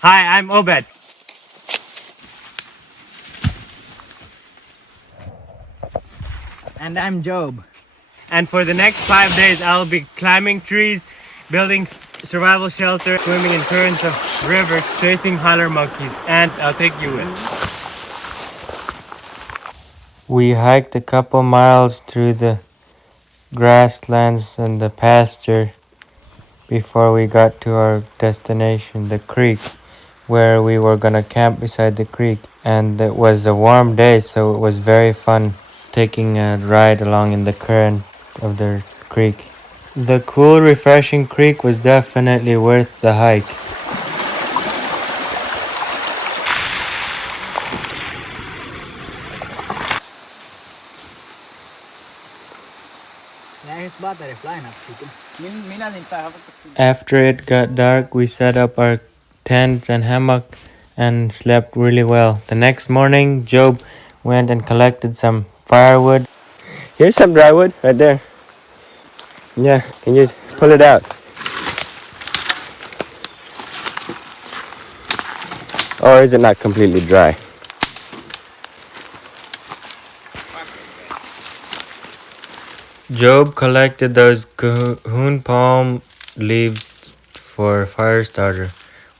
Hi, I'm Obed. And I'm Job. And for the next 5 days, I'll be climbing trees, building survival shelter, swimming in currents of rivers, chasing holler monkeys, and I'll take you with. We hiked a couple miles through the grasslands and the pasture before we got to our destination, the creek, where we were gonna camp beside the creek. And it was a warm day, so it was very fun taking a ride along in the current of the creek. The cool, refreshing creek was definitely worth the hike. After it got dark, we set up our tents and hammock and slept really well. The next morning, Job went and collected some firewood. Here's some dry wood right there. Yeah, can you pull it out? Or is it not completely dry? Job collected those cahoon palm leaves for fire starter.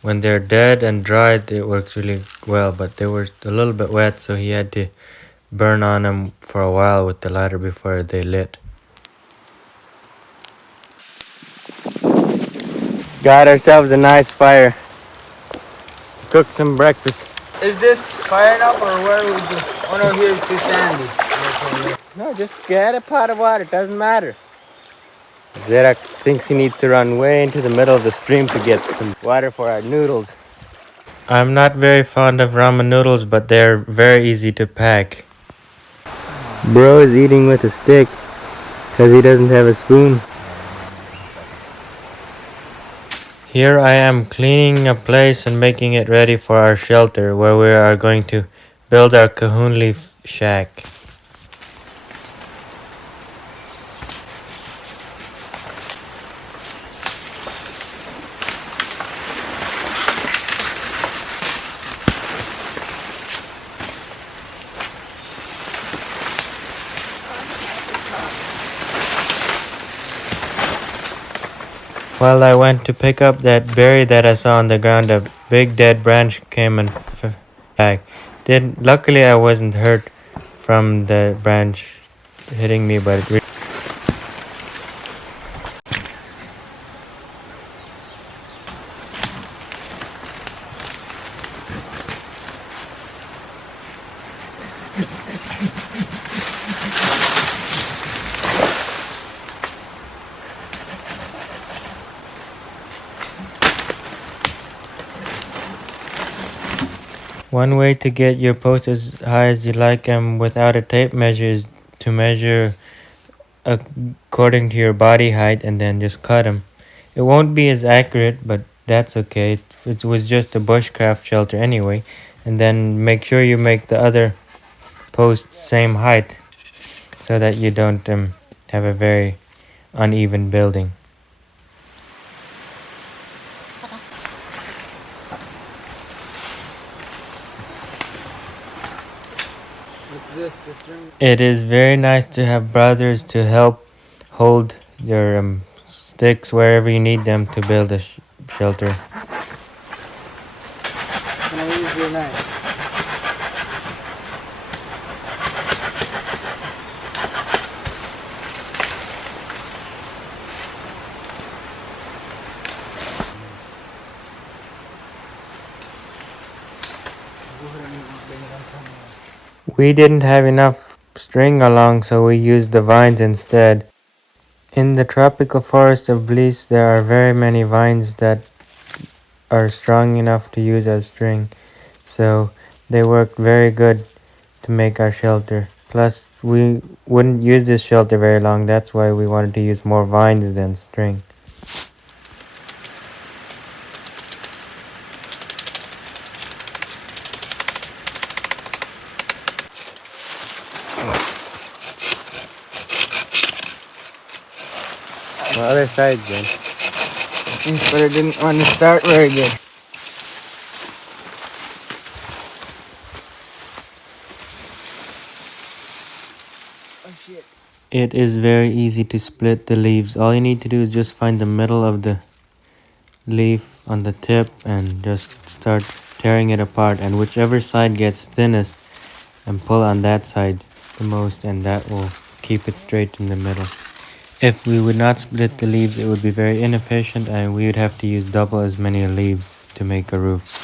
When they're dead and dried, it works really well, but they were a little bit wet, so he had to burn on them for a while with the lighter before they lit. Got ourselves a nice fire. Cooked some breakfast. Is this fired up or where would you? Oh no, here it's too sandy. No, just get a pot of water, it doesn't matter. Zera thinks he needs to run way into the middle of the stream to get some water for our noodles. I'm not very fond of ramen noodles, but they're very easy to pack. Bro is eating with a stick because he doesn't have a spoon. Here I am cleaning a place and making it ready for our shelter, where we are going to build our cahoon leaf shack. While I went to pick up that berry that I saw on the ground, a big dead branch came and back. Luckily I wasn't hurt from the branch hitting me, but it really. One way to get your posts as high as you like them without a tape measure is to measure according to your body height and then just cut them. It won't be as accurate, but that's okay. It was just a bushcraft shelter anyway. And then make sure you make the other posts same height so that you don't have a very uneven building. It is very nice to have brothers to help hold your sticks wherever you need them to build a shelter. Can I use your knife? We didn't have enough string along, so we used the vines instead. In the tropical forest of Belize, there are very many vines that are strong enough to use as string, so they work very good to make our shelter. Plus, we wouldn't use this shelter very long, that's why we wanted to use more vines than string. The other side then. But it didn't want to start very good. Oh shit. It is very easy to split the leaves. All you need to do is just find the middle of the leaf on the tip and just start tearing it apart, and whichever side gets thinnest and pull on that side the most, and that will keep it straight in the middle. If we would not split the leaves, it would be very inefficient and we would have to use double as many leaves to make a roof.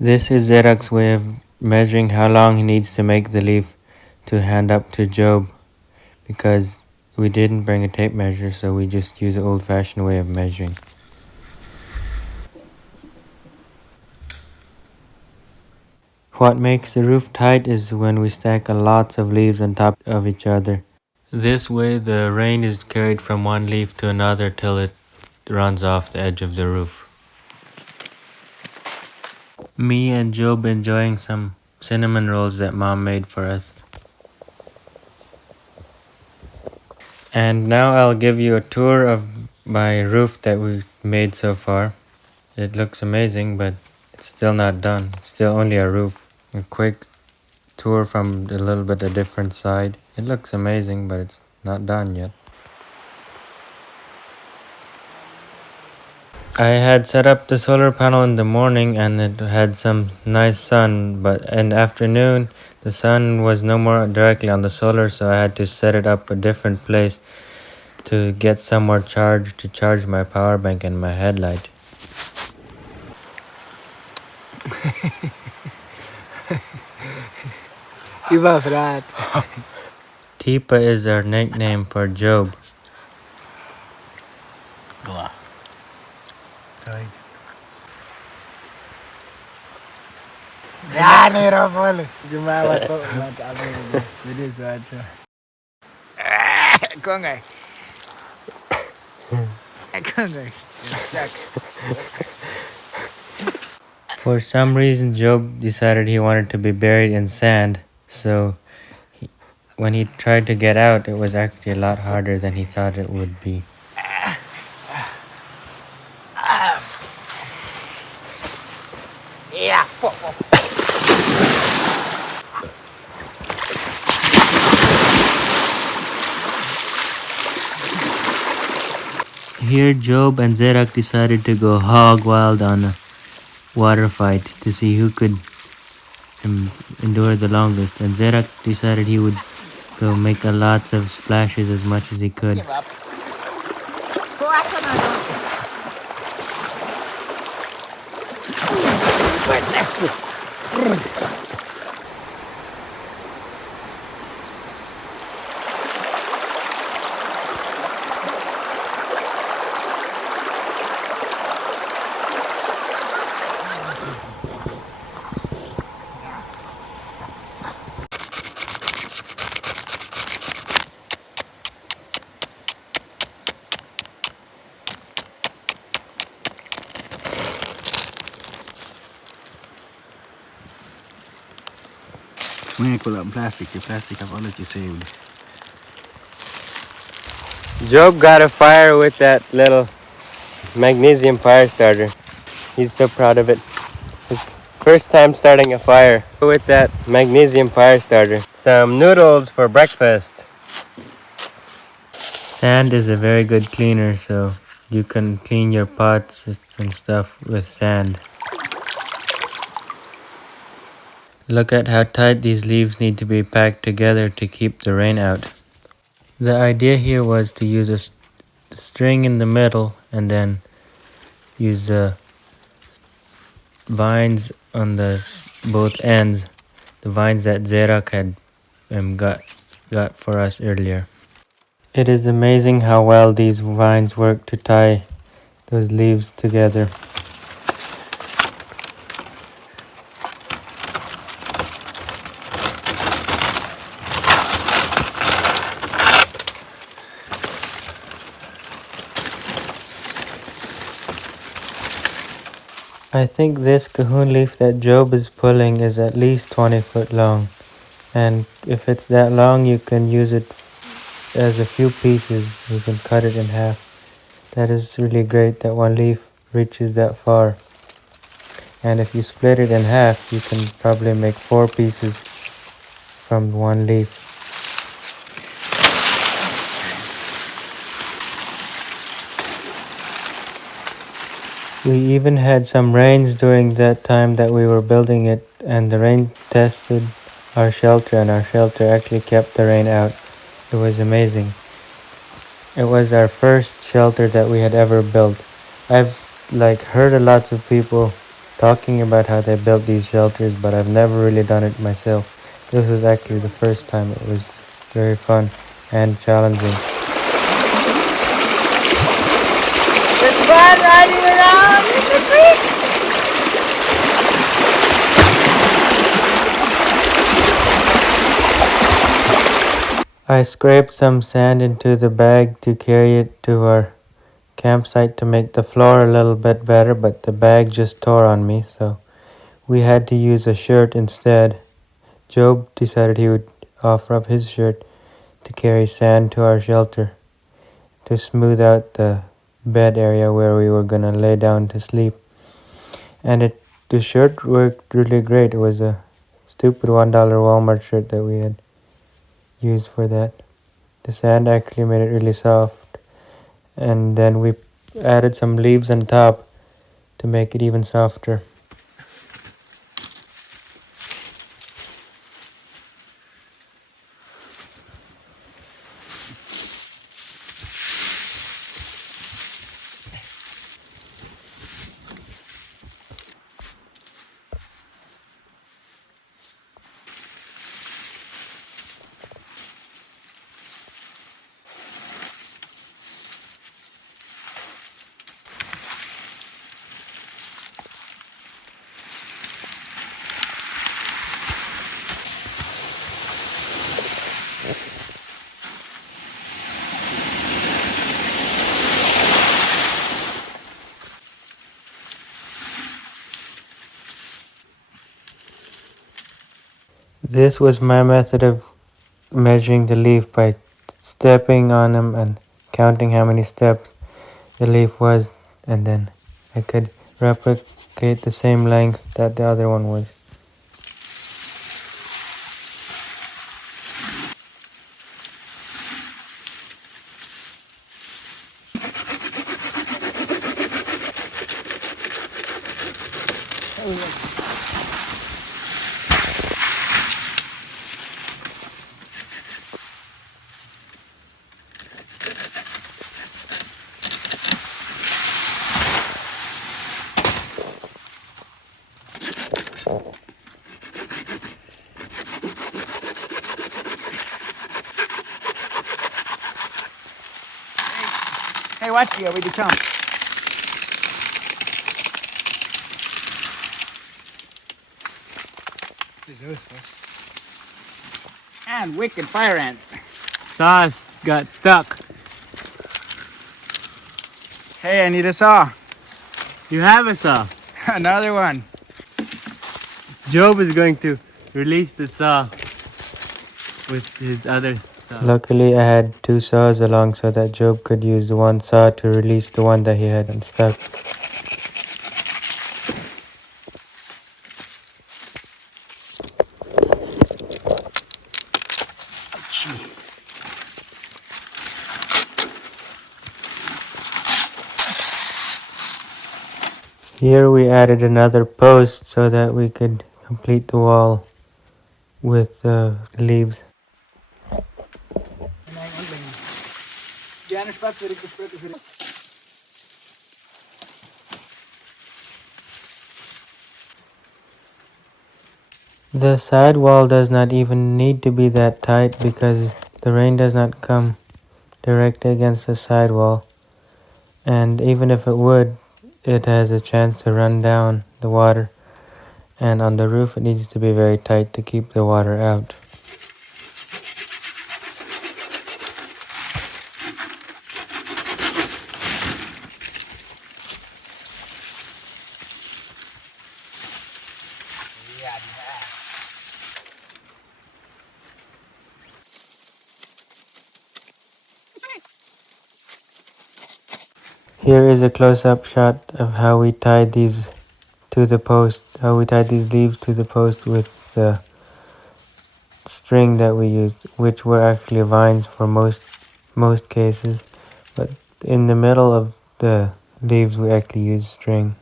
This is Zerak's way of measuring how long he needs to make the leaf to hand up to Job, because we didn't bring a tape measure, so we just use an old-fashioned way of measuring. What makes the roof tight is when we stack lots of leaves on top of each other. This way the rain is carried from one leaf to another till it runs off the edge of the roof. Me and Job enjoying some cinnamon rolls that Mom made for us. And now I'll give you a tour of my roof that we made so far. It looks amazing, but it's still not done. It's still only a roof. A quick tour from a little bit a different side. It looks amazing, but it's not done yet. I had set up the solar panel in the morning and it had some nice sun, but in the afternoon the sun was no more directly on the solar, so I had to set it up a different place to get some more charge to charge my power bank and my headlight. Tipa for that. Tipa is our nickname for Job. Ya, nero polo. Cuma bato, bato apa ini? Video saja. Kongai. Kongai. For some reason, Job decided he wanted to be buried in sand, so when he tried to get out, it was actually a lot harder than he thought it would be. Yeah. Here, Job and Zerak decided to go hog wild on a water fight to see who could endure the longest, and Zerak decided he would go make lots of splashes as much as he could. May kolla plastic have alles saved. Job got a fire with that little magnesium fire starter. He's so proud of it. His first time starting a fire with that magnesium fire starter. Some noodles for breakfast. Sand is a very good cleaner, so you can clean your pots and stuff with sand. Look at how tight these leaves need to be packed together to keep the rain out. The idea here was to use a string in the middle and then use the vines on the both ends, the vines that Zerak had got for us earlier. It is amazing how well these vines work to tie those leaves together. I think this cahoon leaf that Job is pulling is at least 20 foot long. And if it's that long, you can use it as a few pieces. You can cut it in half. That is really great that one leaf reaches that far. And if you split it in half, you can probably make 4 pieces from one leaf. We even had some rains during that time that we were building it, and the rain tested our shelter, and our shelter actually kept the rain out. It was amazing. It was our first shelter that we had ever built. I've heard a lots of people talking about how they built these shelters, but I've never really done it myself. This was actually the first time. It was very fun and challenging. It's fun riding around in the creek. I scraped some sand into the bag to carry it to our campsite to make the floor a little bit better, but the bag just tore on me, so we had to use a shirt instead. Job decided he would offer up his shirt to carry sand to our shelter to smooth out the bed area where we were gonna lay down to sleep. And the shirt worked really great. It was a stupid $1 Walmart shirt that we had used for that. The sand actually made it really soft, and then we added some leaves on top to make it even softer. This was my method of measuring the leaf by stepping on them and counting how many steps the leaf was, and then I could replicate the same length that the other one was. Hey, watch you with the chunk. And wicked fire ants. Sauce got stuck. Hey, I need a saw. You have a saw. Another one. Job is going to release the saw with his other saw. Luckily, I had 2 saws along so that Job could use the one saw to release the one that he had unstuck. Here we added another post so that we could complete the wall with leaves. The side wall does not even need to be that tight because the rain does not come directly against the side wall. And even if it would, it has a chance to run down the water. And on the roof, it needs to be very tight to keep the water out. Here is a close-up shot of how we tied these to the post, how we tied these leaves to the post with the string that we used, which were actually vines for most cases, but in the middle of the leaves we actually used string.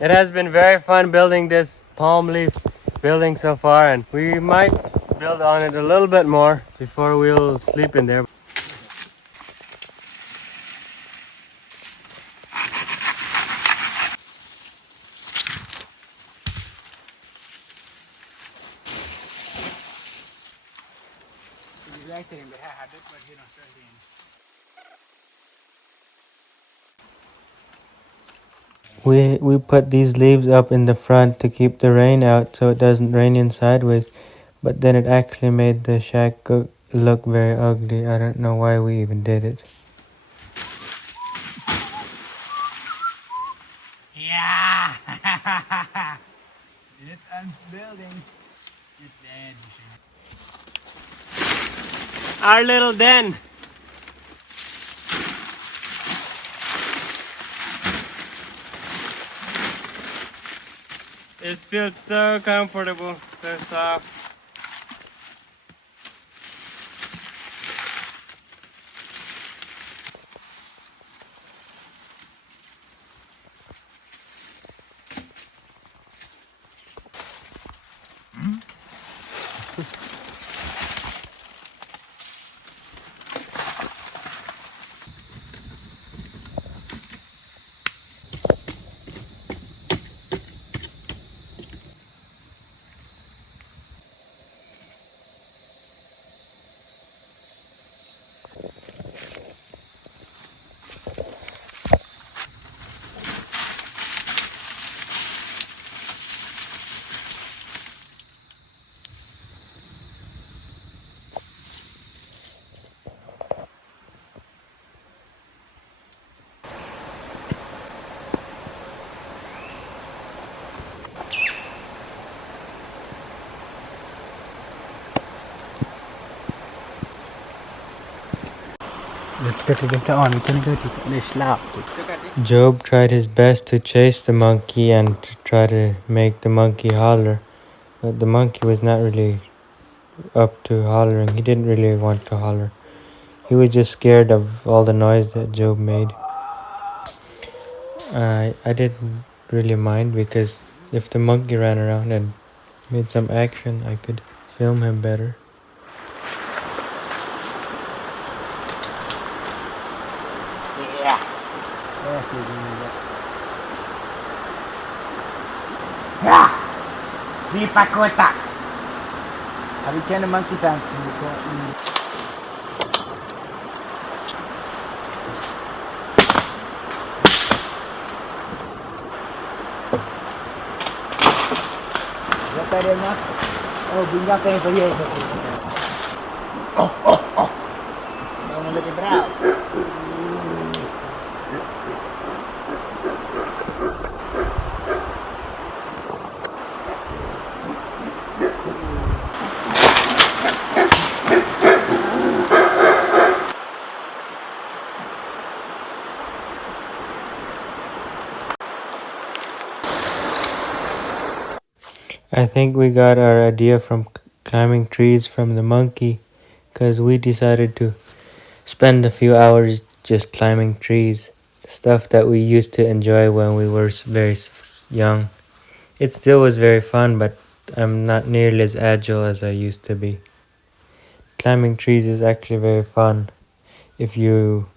It has been very fun building this palm leaf building so far, and we might build on it a little bit more before we'll sleep in there. We put these leaves up in the front to keep the rain out so it doesn't rain in sideways, but then it actually made the shack look very ugly. I don't know why we even did it. Yeah! It's building. It's dead. Our little den! It feels so comfortable, so soft. Job tried his best to chase the monkey and to try to make the monkey holler, but the monkey was not really up to hollering. He didn't really want to holler. He was just scared of all the noise that Job made. I didn't really mind because if the monkey ran around and made some action, I could film him better. Yeah. Yeah. Vipakota. Have you seen the monkey sound? What are they not? Oh, bring up there for you. Oh. Don't look at that. I think we got our idea from climbing trees from the monkey, because we decided to spend a few hours just climbing trees, stuff that we used to enjoy when we were very young. It still was very fun, but I'm not nearly as agile as I used to be. Climbing trees is actually very fun if you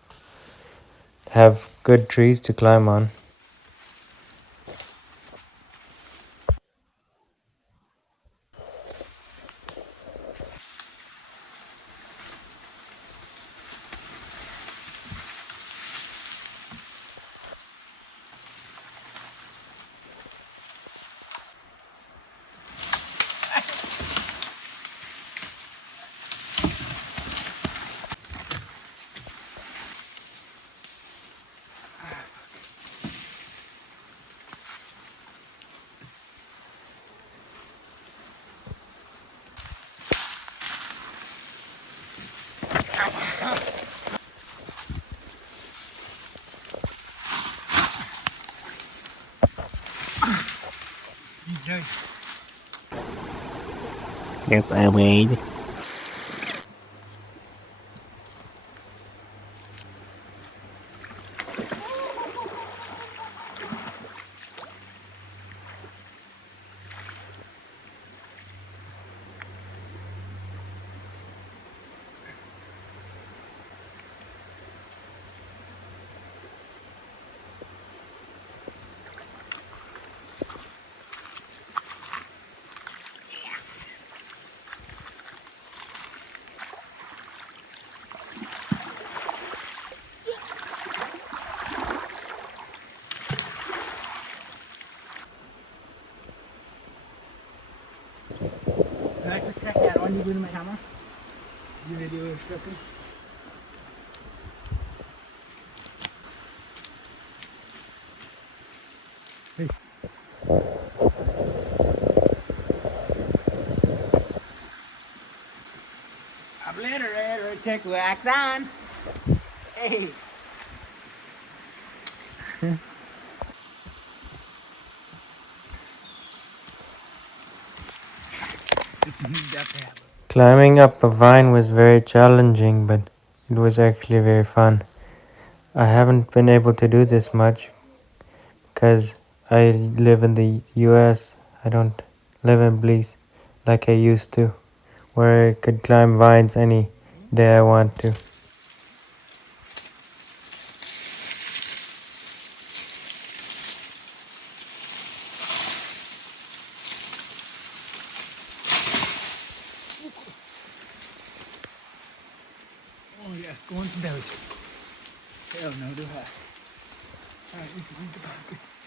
have good trees to climb on. Yes, I made. Like this crack that one you with my hammer? You video cooking? Obliterator, check wax on. Hey. It's neat up there. Climbing up a vine was very challenging, but it was actually very fun. I haven't been able to do this much because I live in the US. I don't live in Belize like I used to, where I could climb vines any day I want to. Oh yes, go on to Belgium. Hell no, do that. Alright, you can read the back.